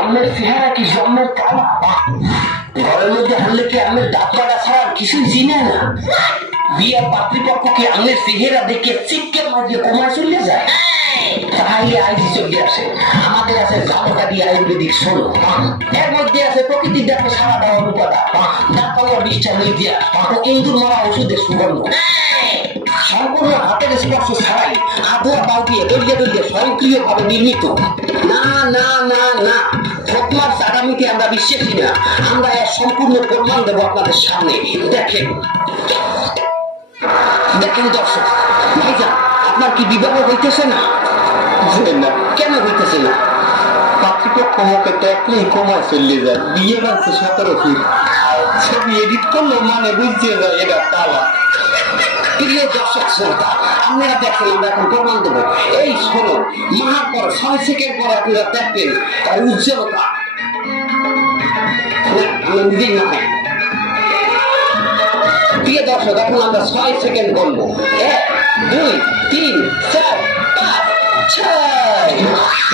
আমের চেহারা কি জন্মের কালা, ঘরের মধ্যে হারলে কি আমের দাঁত কাটা ছাড়া কিছুই চিনে না। বিয়ার পাত্রীপক্ষ কি আমের চেহারা দেখে চিৎকার মারিয়ে কমায় চলে যায়। তাই আইডি চলে আসে। আমাদের আছে জাদকারি আয়ুর্বেদিক ষোলো, এর মধ্যে আছে প্রকৃতির ডাকে সারা দেওয়ার উপাদান, দাঁত পাওয়ার নিষ্ঠা মিডিয়া ও ইন্দুর মারা ওষুধের সুগন্ধ। সম্পূর্ণ হাতের স্পর্শ ছাড়াই আধোয়া পাও দিয়ে দলিয়ে দলিয়ে স্বয়ংক্রিয়ভাবে নির্মিত। না না না না, ঠকমার চাটামিতে আমরা বিশ্বাসী না। আমরা এর সম্পূর্ণ প্রমাণ দেবো আপনাদের সামনে। দেখেন দেখেন দর্শক ভাইজান, আপনার কি বিবাহ হইতেছে না? কেন হইতেছে না? পাত্রপক্ষ মুখে দেখলেই কমায় চলে যায়। বিয়ে বাড়ছে 17 ফিট, ছবি এডিট করলে মানে বুঝতে যায় এটা তালা। প্রিয় দর্শক শ্রোতা, আপনারা দেখেন, আমরা এখন প্রমাণ দেবো। এই শোনো, মাহার পর 6 সেকেন্ড পর আপনারা দেখবেন তার উজ্জ্বলতা। নিজেই না হয়। প্রিয় দর্শক, এখন আমরা 6 সেকেন্ড বলবো। 1 2 3 4 5 6।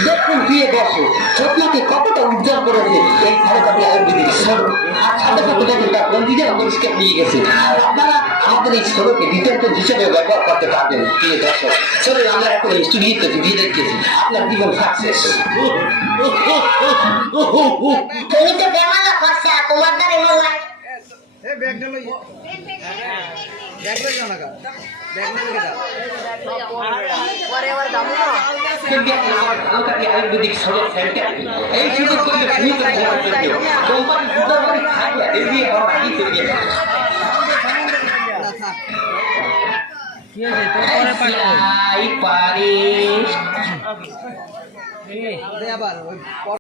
দেখুন প্রিয় দর্শক, স্বপ্নকে কতটা উজ্জ্বল করেছে এই ভারতীয় আয়ুর্বেদিক ষোলো। আর সাথে সাথে দেখেন তার বন্ধুদের পরিষ্কার নিয়ে গেছে। আপনারা আমাদের এই ষোলোকে ডিটারজেন্ট হিসেবে ব্যবহার করতে পারবেন। প্রিয় দর্শক, চলুন আমরা এখন স্টুডিওতে দিয়ে দেখতেছি আপনার জীবন সাকসেস। তুমি তো বেমালা খরচা, তোমার দ্বারা এমন লাগে। আয়ুর্বেদিক ষোলো সেন্টার এই সুযোগ করলে তুমি তো কোম্পানি দুটো খাইয়া দিয়ে পারিস।